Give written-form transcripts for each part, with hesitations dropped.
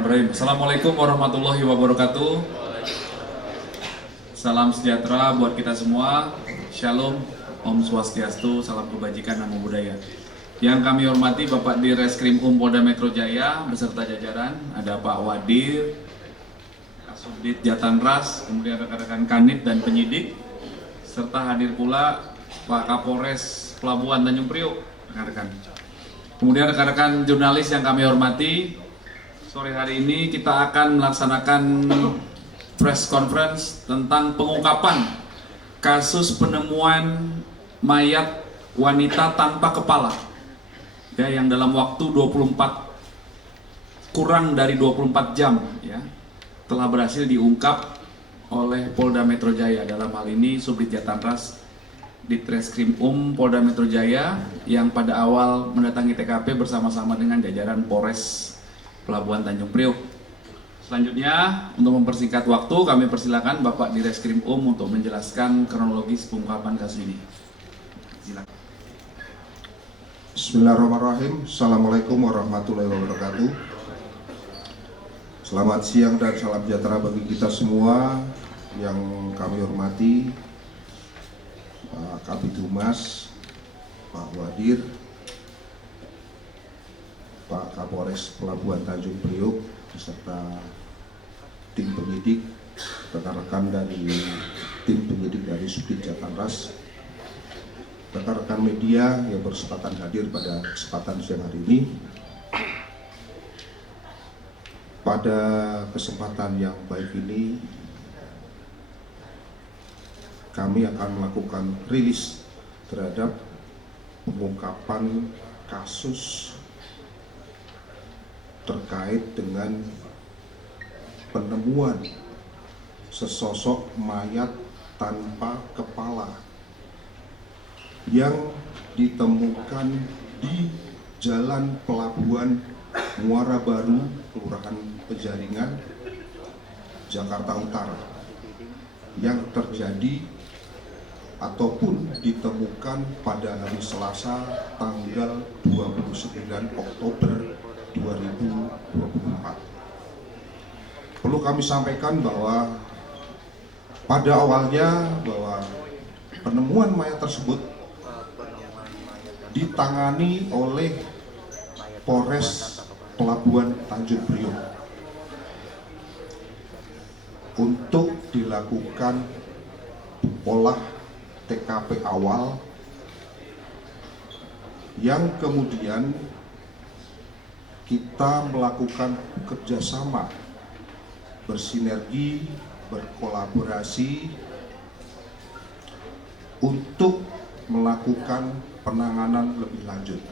Bismillahirrahmanirrahim. Assalamualaikum warahmatullahi wabarakatuh. Salam sejahtera buat kita semua. Shalom, Om Swastiastu, salam kebajikan, namo buddhaya. Yang kami hormati Bapak Direskrim Polda Metro Jaya beserta jajaran, ada Pak Wadir, Kasubdit Jatanras, kemudian rekan-rekan Kanit dan penyidik, serta hadir pula Pak Kapolres Pelabuhan Tanjung Priok, rekan-rekan. Kemudian rekan-rekan jurnalis yang kami hormati, sore hari ini kita akan melaksanakan press conference tentang pengungkapan kasus penemuan mayat wanita tanpa kepala, ya, yang dalam waktu kurang dari 24 jam, ya, telah berhasil diungkap oleh Polda Metro Jaya. Dalam hal ini Subdit Jatanras Ditreskrim Polda Metro Jaya yang pada awal mendatangi TKP bersama-sama dengan jajaran Polres Pelabuhan Tanjung Priok. Selanjutnya, untuk mempersingkat waktu, kami persilakan Bapak Direskrim untuk menjelaskan kronologis pengungkapan kasus ini. Silakan. Bismillahirrahmanirrahim. Assalamualaikum warahmatullahi wabarakatuh. Selamat siang dan salam sejahtera bagi kita semua yang kami hormati, Pak Kabid Humas, Pak Wadir, Pak Kapolres Pelabuhan Tanjung Priok beserta tim penyidik, rekan-rekan dari tim penyidik dari Subdit Jatanras, rekan-rekan media yang berkesempatan hadir pada kesempatan siang hari ini. Pada kesempatan yang baik ini, kami akan melakukan rilis terhadap pengungkapan kasus terkait dengan penemuan sesosok mayat tanpa kepala yang ditemukan di Jalan Pelabuhan Muara Baru, Kelurahan Penjaringan, Jakarta Utara, yang terjadi ataupun ditemukan pada hari Selasa tanggal 29 Oktober 2024. Perlu kami sampaikan bahwa pada awalnya bahwa penemuan mayat tersebut ditangani oleh Polres Pelabuhan Tanjung Priok untuk dilakukan olah TKP awal yang kemudian kita melakukan kerjasama, bersinergi, berkolaborasi untuk melakukan penanganan lebih lanjut.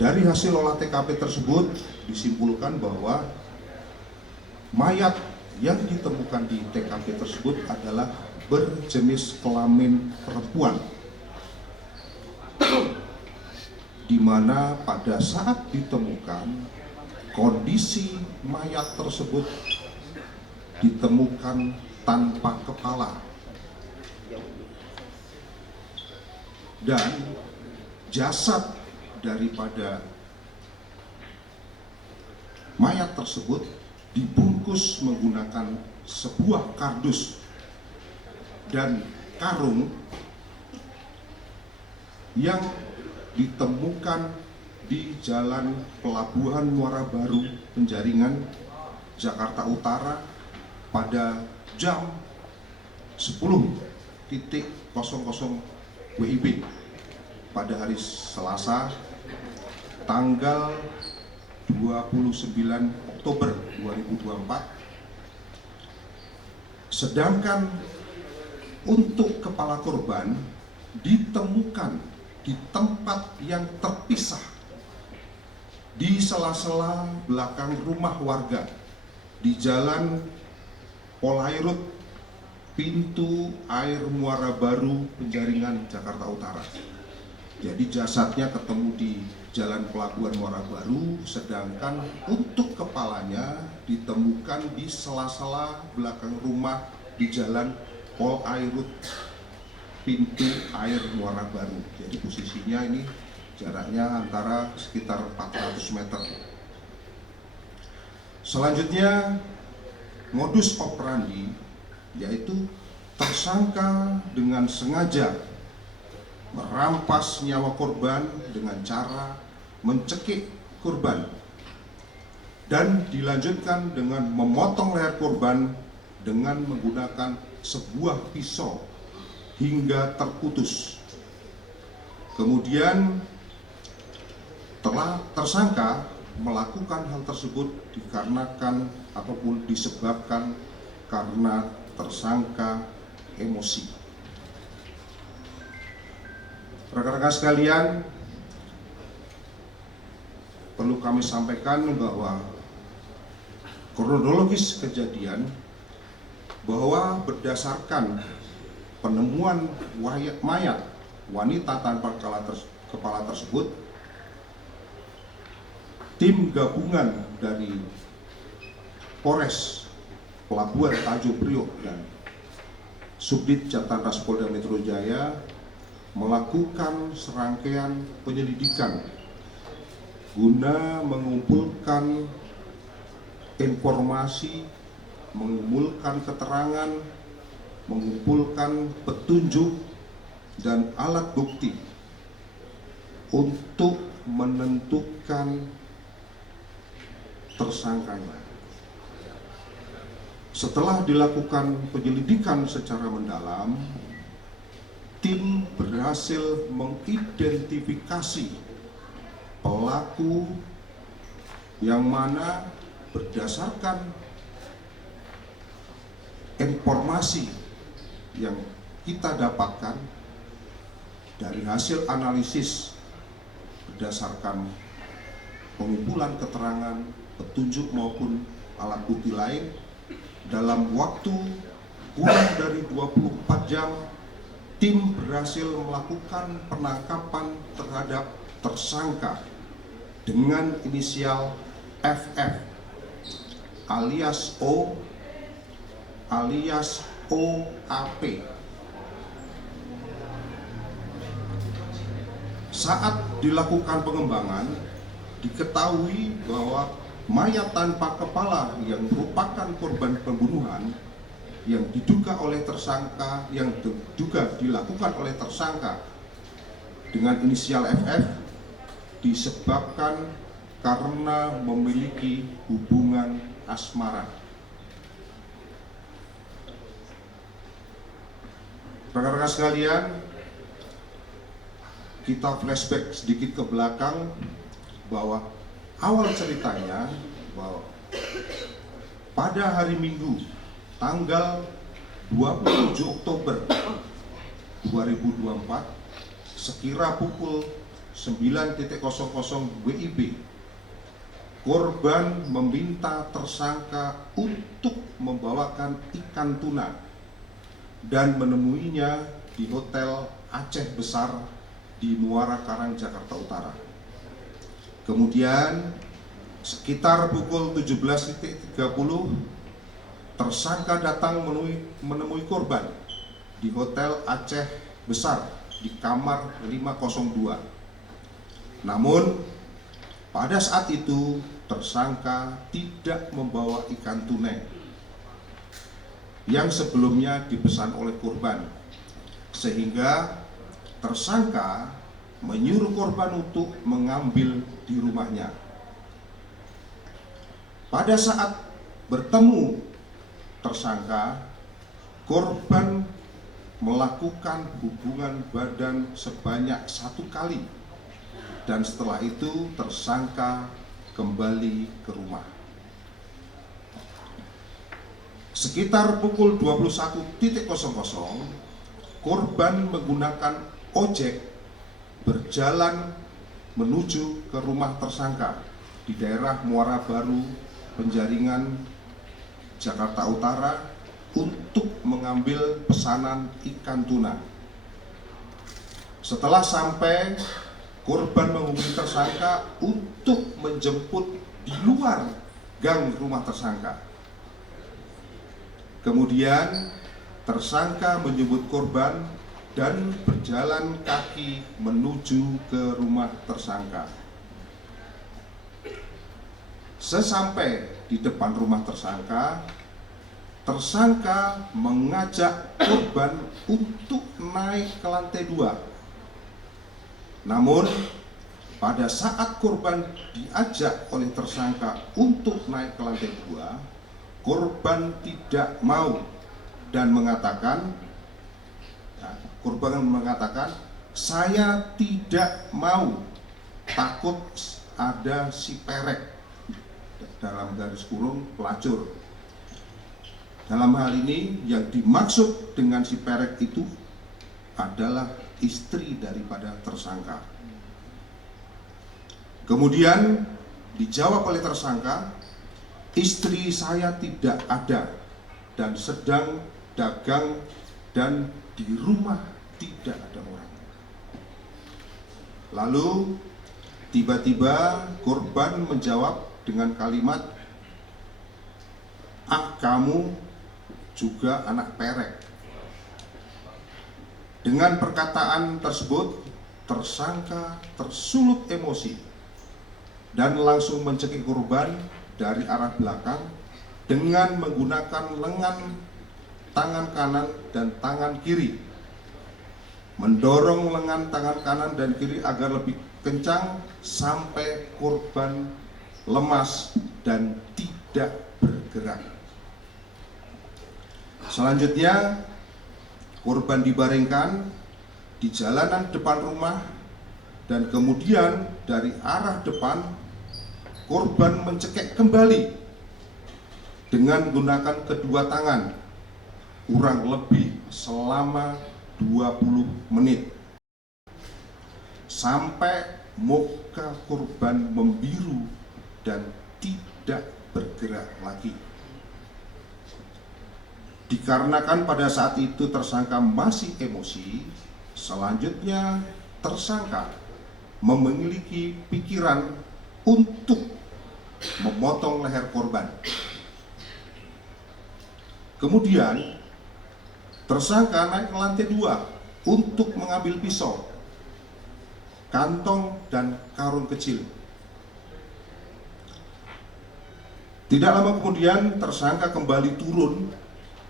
Dari hasil olah TKP tersebut disimpulkan bahwa mayat yang ditemukan di TKP tersebut adalah berjenis kelamin perempuan, di mana pada saat ditemukan kondisi mayat tersebut ditemukan tanpa kepala dan jasad daripada mayat tersebut dibungkus menggunakan sebuah kardus dan karung yang ditemukan di Jalan Pelabuhan Muara Baru, Penjaringan, Jakarta Utara pada jam 10.00 WIB pada hari Selasa tanggal 29 Oktober 2024. Sedangkan untuk kepala korban ditemukan di tempat yang terpisah di sela-sela belakang rumah warga di Jalan Polairut, pintu air Muara Baru, Penjaringan, Jakarta Utara. Jadi jasadnya ketemu di Jalan Pelabuhan Muara Baru, sedangkan untuk kepalanya ditemukan di sela-sela belakang rumah di Jalan Polairut, pintu air Muara Baru. Jadi posisinya ini jaraknya antara sekitar 400 meter. Selanjutnya, modus operandi yaitu tersangka dengan sengaja merampas nyawa korban dengan cara mencekik korban dan dilanjutkan dengan memotong leher korban dengan menggunakan sebuah pisau hingga terputus. Kemudian tersangka melakukan hal tersebut dikarenakan ataupun disebabkan karena tersangka emosi. Rekan-rekan sekalian, perlu kami sampaikan bahwa kronologis kejadian bahwa berdasarkan penemuan mayat wanita tanpa kepala tersebut, tim gabungan dari Polres Pelabuhan Tanjung Priok dan Subdit Jatanras Polda Metro Jaya melakukan serangkaian penyelidikan guna mengumpulkan informasi, mengumpulkan keterangan, mengumpulkan petunjuk dan alat bukti untuk menentukan tersangkanya. Setelah dilakukan penyelidikan secara mendalam, tim berhasil mengidentifikasi pelaku yang mana berdasarkan informasi yang kita dapatkan dari hasil analisis berdasarkan pengumpulan keterangan, petunjuk maupun alat bukti lain, dalam waktu kurang dari 24 jam tim berhasil melakukan penangkapan terhadap tersangka dengan inisial FF alias O alias OAP. Saat dilakukan pengembangan, diketahui bahwa mayat tanpa kepala yang merupakan korban pembunuhan yang diduga dilakukan oleh tersangka dengan inisial FF disebabkan karena memiliki hubungan asmara. Rekan-rekan sekalian, kita flashback sedikit ke belakang bahwa awal ceritanya bahwa pada hari Minggu tanggal 27 Oktober 2024 sekira pukul 9.00 WIB, korban meminta tersangka untuk membawakan ikan tuna dan menemuinya di Hotel Aceh Besar di Muara Karang, Jakarta Utara. Kemudian sekitar pukul 17.30 tersangka datang menemui korban di Hotel Aceh Besar di kamar 502. Namun pada saat itu tersangka tidak membawa ikan tunai yang sebelumnya dipesan oleh korban, sehingga tersangka menyuruh korban untuk mengambil di rumahnya. Pada saat bertemu tersangka, korban melakukan hubungan badan sebanyak 1 kali dan setelah itu tersangka kembali ke rumah. Sekitar pukul 21.00 korban menggunakan ojek berjalan menuju ke rumah tersangka di daerah Muara Baru, Penjaringan, Jakarta Utara untuk mengambil pesanan ikan tuna. Setelah sampai, korban menghubungi tersangka untuk menjemput di luar gang rumah tersangka. Kemudian tersangka menjemput korban dan berjalan kaki menuju ke rumah tersangka. Sesampai di depan rumah tersangka, tersangka mengajak korban untuk naik ke lantai 2. Namun, pada saat korban diajak oleh tersangka untuk naik ke lantai 2, korban tidak mau dan mengatakan, saya tidak mau, takut ada si perek, dalam garis kurung pelacur. Dalam hal ini yang dimaksud dengan si perek itu adalah istri daripada tersangka. Kemudian dijawab oleh tersangka, istri saya tidak ada dan sedang dagang dan di rumah tidak ada orang. Lalu tiba-tiba korban menjawab dengan kalimat, kamu juga anak perek. Dengan perkataan tersebut, tersangka tersulut emosi dan langsung mencekik korban dari arah belakang dengan menggunakan lengan tangan kanan dan tangan kiri, mendorong lengan tangan kanan dan kiri agar lebih kencang sampai korban lemas dan tidak bergerak. Selanjutnya, korban dibaringkan di jalanan depan rumah dan kemudian dari arah depan korban mencekik kembali dengan menggunakan kedua tangan kurang lebih selama 20 menit sampai muka korban membiru dan tidak bergerak lagi. Dikarenakan pada saat itu tersangka masih emosi, selanjutnya tersangka memiliki pikiran untuk memotong leher korban. Kemudian tersangka naik ke lantai 2 untuk mengambil pisau, kantong, dan karung kecil. Tidak lama kemudian tersangka kembali turun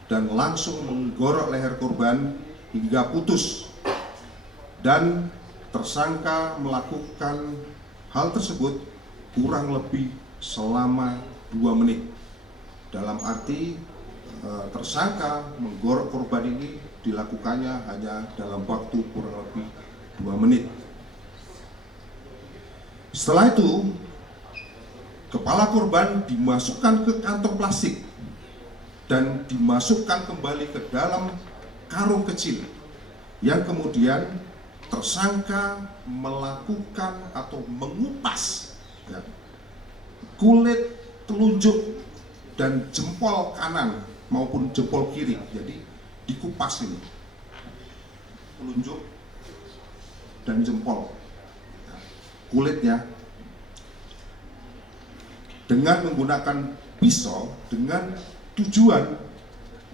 dan langsung menggorok leher korban hingga putus, dan tersangka melakukan hal tersebut kurang lebih selama 2 menit. Dalam arti tersangka menggorok korban ini dilakukannya hanya dalam waktu kurang lebih 2 menit. Setelah itu, kepala korban dimasukkan ke kantong plastik dan dimasukkan kembali ke dalam karung kecil yang kemudian tersangka melakukan atau mengupas kulit telunjuk dan jempol kanan maupun jempol kiri. Jadi dikupas ini telunjuk dan jempol kulitnya dengan menggunakan pisau dengan tujuan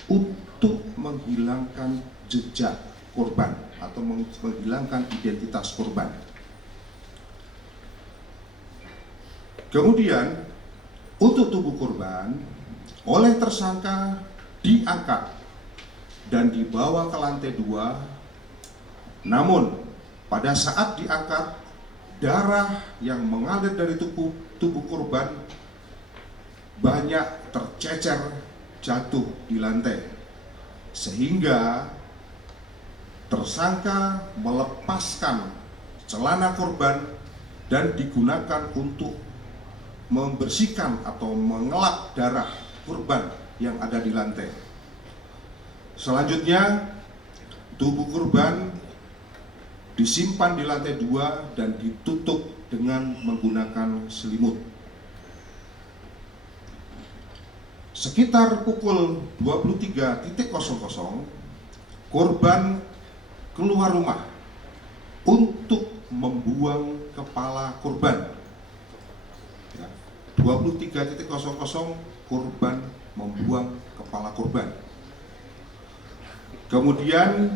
untuk menghilangkan jejak korban atau menghilangkan identitas korban. Kemudian untuk tubuh korban oleh tersangka diangkat dan dibawa ke lantai 2. Namun pada saat diangkat, darah yang mengalir dari tubuh korban banyak tercecer jatuh di lantai, sehingga tersangka melepaskan celana korban dan digunakan untuk membersihkan atau mengelap darah korban yang ada di lantai. Selanjutnya, tubuh korban disimpan di lantai 2 dan ditutup dengan menggunakan selimut. Sekitar pukul 23.00, korban keluar rumah untuk membuang kepala korban. 23.00 korban membuang kepala korban. Kemudian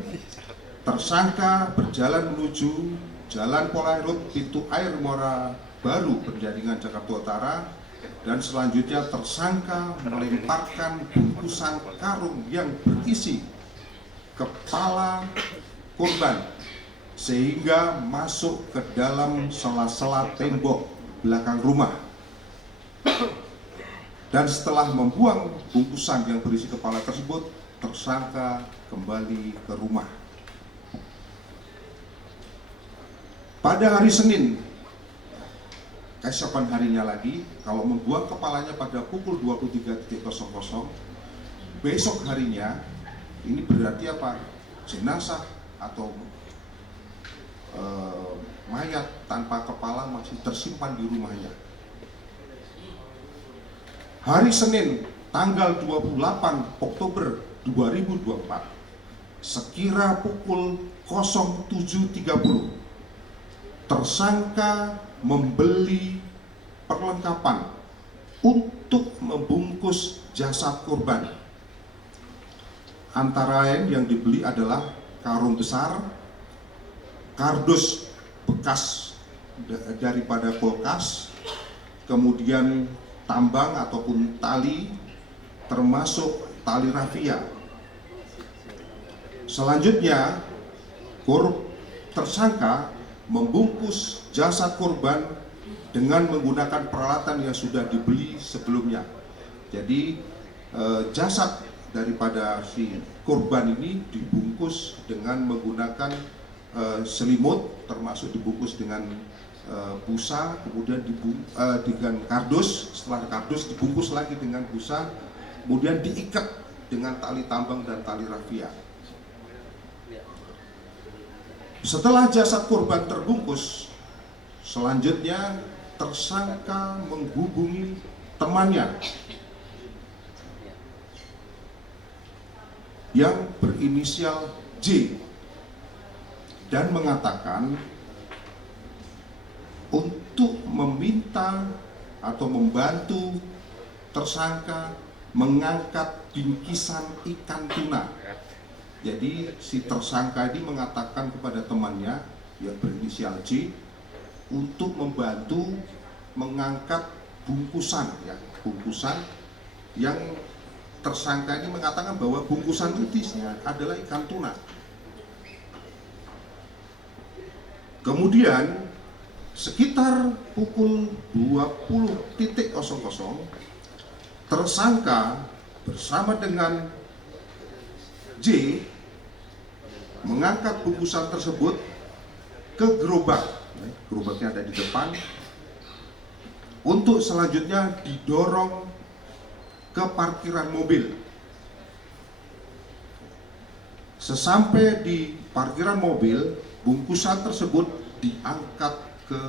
Tersangka berjalan menuju Jalan Polairut pintu air Muara Baru Penjaringan Jakarta Utara, dan selanjutnya tersangka melemparkan bungkusan karung yang berisi kepala korban sehingga masuk ke dalam sela-sela tembok belakang rumah. Dan setelah membuang bungkusan yang berisi kepala tersebut, tersangka kembali ke rumah. Pada hari Senin, keesokan harinya lagi, kalau membuang kepalanya pada pukul 23.00, besok harinya, ini berarti apa? Jenazah atau mayat tanpa kepala masih tersimpan di rumahnya. Hari Senin, tanggal 28 Oktober 2024, sekira pukul 07.30, tersangka membeli perlengkapan untuk membungkus jasad korban. Antara lain yang dibeli adalah karung besar, kardus bekas daripada kulkas, kemudian tambang ataupun tali, termasuk tali rafia. Selanjutnya, tersangka membungkus jasad korban dengan menggunakan peralatan yang sudah dibeli sebelumnya. Jadi jasad daripada si korban ini dibungkus dengan menggunakan selimut, termasuk dibungkus dengan busa, kemudian dengan kardus. Setelah kardus dibungkus lagi dengan busa, kemudian diikat dengan tali tambang dan tali rafia. Setelah jasad korban terbungkus, selanjutnya tersangka menghubungi temannya yang berinisial J dan mengatakan untuk meminta atau membantu tersangka mengangkat bingkisan ikan tuna. Jadi si tersangka ini mengatakan kepada temannya yang berinisial J untuk membantu mengangkat bungkusan yang tersangka ini mengatakan bahwa bungkusan itu isinya adalah ikan tuna. Kemudian sekitar pukul 20.00, tersangka bersama dengan J mengangkat bungkusan tersebut ke gerobak, gerobaknya ada di depan, untuk selanjutnya didorong ke parkiran mobil. Sesampai di parkiran mobil, bungkusan tersebut diangkat ke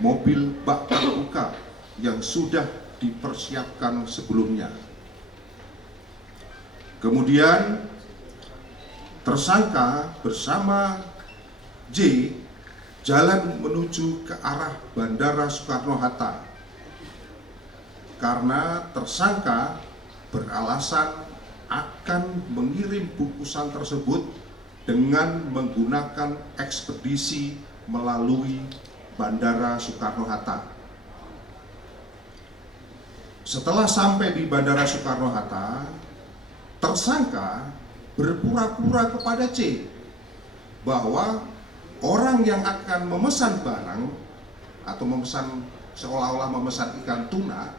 mobil bak terbuka yang sudah dipersiapkan sebelumnya. Kemudian tersangka bersama J jalan menuju ke arah Bandara Soekarno-Hatta karena tersangka beralasan akan mengirim bungkusan tersebut dengan menggunakan ekspedisi melalui Bandara Soekarno-Hatta. Setelah sampai di Bandara Soekarno-Hatta, tersangka berpura-pura kepada C bahwa orang yang akan memesan barang atau memesan seolah-olah memesan ikan tuna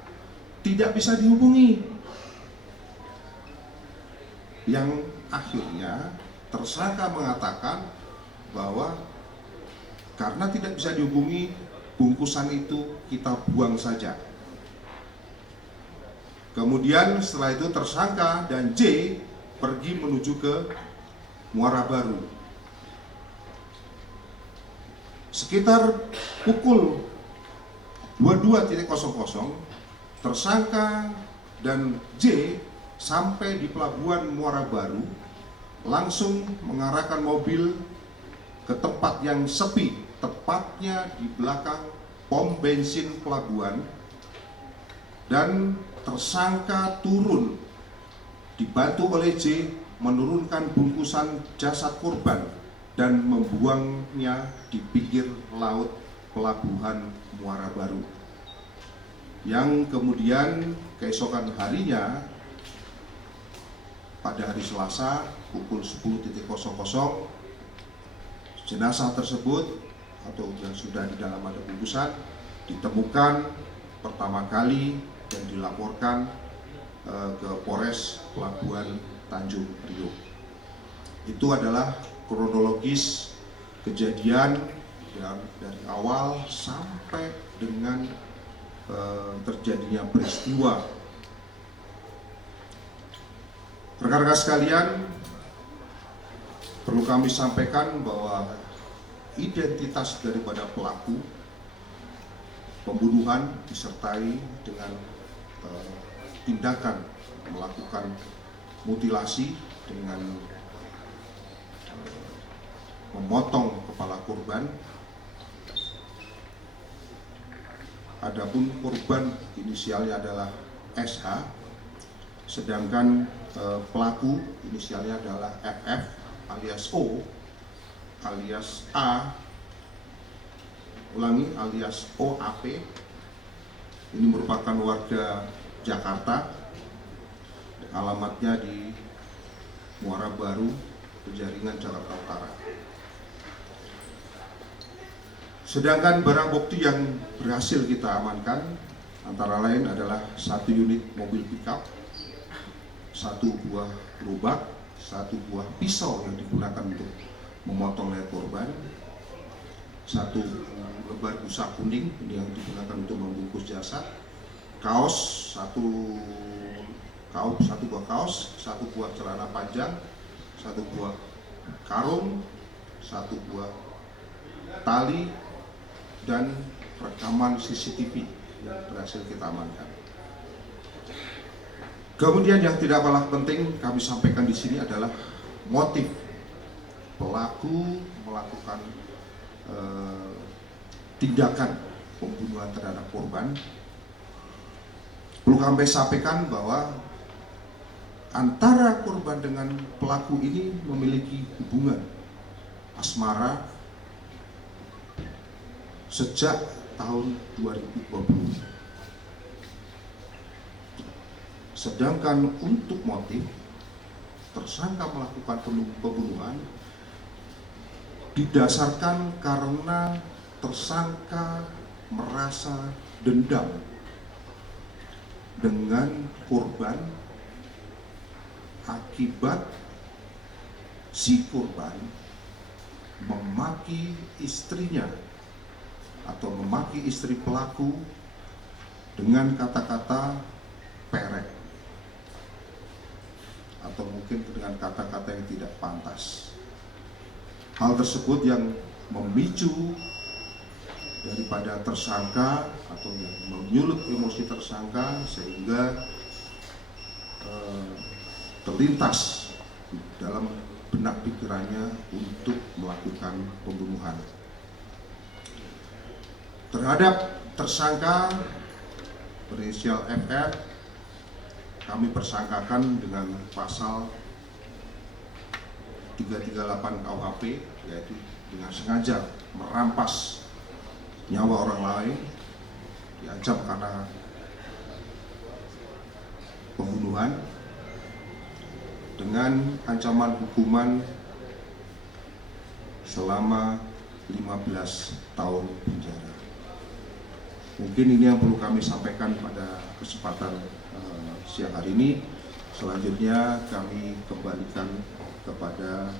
tidak bisa dihubungi. Yang akhirnya tersangka mengatakan bahwa karena tidak bisa dihubungi, bungkusan itu kita buang saja. Kemudian setelah itu tersangka dan J pergi menuju ke Muara Baru. Sekitar pukul 22.00, tersangka dan J sampai di pelabuhan Muara Baru, langsung mengarahkan mobil ke tempat yang sepi, tepatnya di belakang pom bensin pelabuhan, dan tersangka turun dibantu oleh J menurunkan bungkusan jasad korban dan membuangnya di pinggir laut pelabuhan Muara Baru. Yang kemudian keesokan harinya pada hari Selasa pukul 10.00 jenazah tersebut atau yang sudah di dalam ada bungkusan ditemukan pertama kali dan dilaporkan ke Polres Pelabuhan Tanjung Priok. Itu adalah kronologis kejadian dari awal sampai dengan terjadinya peristiwa. Rekan-rekan sekalian, perlu kami sampaikan bahwa identitas daripada pelaku pembunuhan disertai dengan tindakan melakukan mutilasi dengan memotong kepala korban. Adapun korban inisialnya adalah SH, sedangkan pelaku inisialnya adalah FF alias O alias A, alias OAP. Ini merupakan warga Jakarta, alamatnya di Muara Baru, Penjaringan, Jakarta Utara. Sedangkan barang bukti yang berhasil kita amankan antara lain adalah 1 unit mobil pickup, 1 buah gerobak, 1 buah pisau yang digunakan untuk memotong leher korban, 1 lembar busa kuning yang digunakan untuk membungkus jasad, kaos, 1 buah kaos, 1 buah celana panjang, 1 buah karung, 1 buah tali, dan rekaman CCTV yang berhasil kita amankan. Kemudian yang tidak kalah penting kami sampaikan di sini adalah motif pelaku melakukan tindakan pembunuhan terhadap korban. Perlu kami sampaikan bahwa antara korban dengan pelaku ini memiliki hubungan asmara sejak tahun 2020. Sedangkan untuk motif, tersangka melakukan pembunuhan didasarkan karena tersangka merasa dendam dengan korban akibat si korban memaki istrinya atau memaki istri pelaku dengan kata-kata perek atau mungkin dengan kata-kata yang tidak pantas. Hal tersebut yang memicu daripada tersangka atau yang menyulut emosi tersangka sehingga terlintas dalam benak pikirannya untuk melakukan pembunuhan. Terhadap tersangka berinisial FR, kami persangkakan dengan pasal 338 KUHP, yaitu dengan sengaja merampas nyawa orang lain, diancam karena pembunuhan dengan ancaman hukuman selama 15 tahun penjara. Mungkin ini yang perlu kami sampaikan pada kesempatan siang hari ini. Selanjutnya kami kembalikan kepada